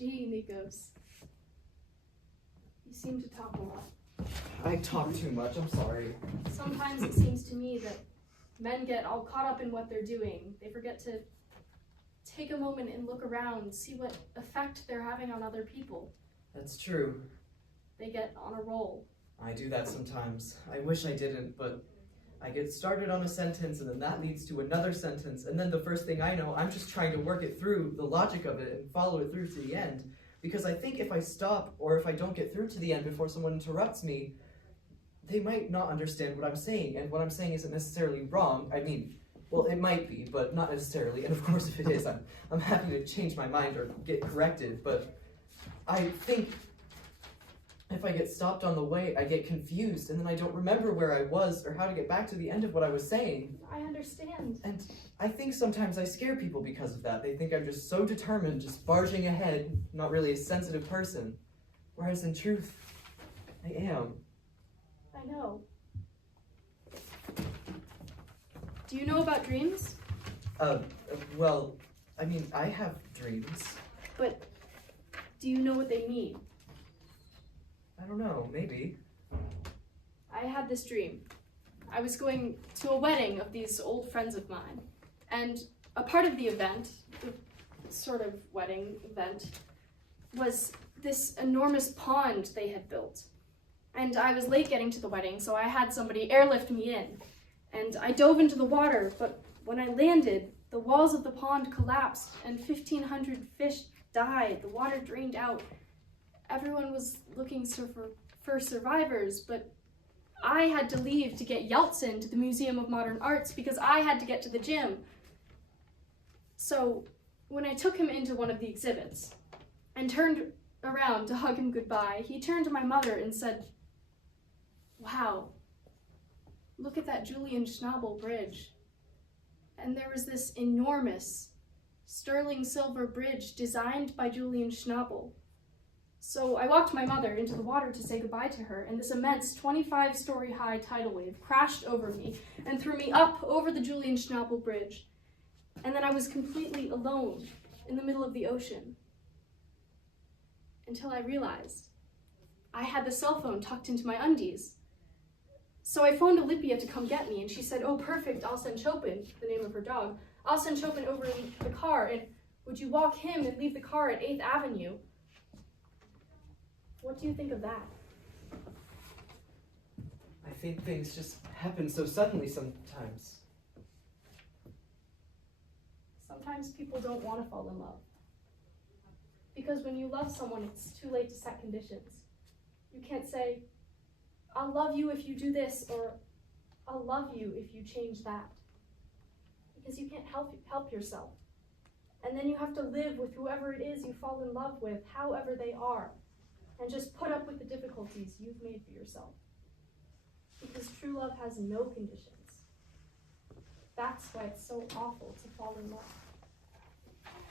Gee, Nikos. You seem to talk a lot. I talk too much, I'm sorry. Sometimes it seems to me that men get all caught up in what they're doing. They forget to take a moment and look around, see what effect they're having on other people. That's true. They get on a roll. I do that sometimes. I wish I didn't, but I get started on a sentence and then that leads to another sentence, and then the first thing I know, I'm just trying to work it through, the logic of it, and follow it through to the end. Because I think if I stop, or if I don't get through to the end before someone interrupts me, they might not understand what I'm saying, and what I'm saying isn't necessarily wrong. I mean, well, it might be, but not necessarily, and of course if it is, I'm happy to change my mind or get corrected, but I think if I get stopped on the way, I get confused, and then I don't remember where I was or how to get back to the end of what I was saying. I understand. And I think sometimes I scare people because of that. They think I'm just so determined, just barging ahead, not really a sensitive person. Whereas in truth, I am. I know. Do you know about dreams? Well, I mean, I have dreams. But do you know what they mean? I don't know, maybe. I had this dream. I was going to a wedding of these old friends of mine, and a part of the event, the sort of wedding event, was this enormous pond they had built. And I was late getting to the wedding, so I had somebody airlift me in. And I dove into the water, but when I landed, the walls of the pond collapsed and 1,500 fish died. The water drained out. Everyone was looking for survivors, but I had to leave to get Yeltsin to the Museum of Modern Arts because I had to get to the gym. So when I took him into one of the exhibits and turned around to hug him goodbye, he turned to my mother and said, "Wow, look at that Julian Schnabel bridge." And there was this enormous sterling silver bridge designed by Julian Schnabel. So I walked my mother into the water to say goodbye to her, and this immense 25-story high tidal wave crashed over me and threw me up over the Julian Schnabel bridge. And then I was completely alone in the middle of the ocean. Until I realized I had the cell phone tucked into my undies. So I phoned Lydia to come get me, and she said, "Oh, perfect, I'll send Chopin," the name of her dog. "I'll send Chopin over in the car, and would you walk him and leave the car at 8th Avenue? What do you think of that? I think things just happen so suddenly sometimes. Sometimes people don't want to fall in love. Because when you love someone, it's too late to set conditions. You can't say, "I'll love you if you do this," or "I'll love you if you change that." Because you can't help yourself. And then you have to live with whoever it is you fall in love with, however they are, and just put up with the difficulties you've made for yourself. Because true love has no conditions. That's why it's so awful to fall in love.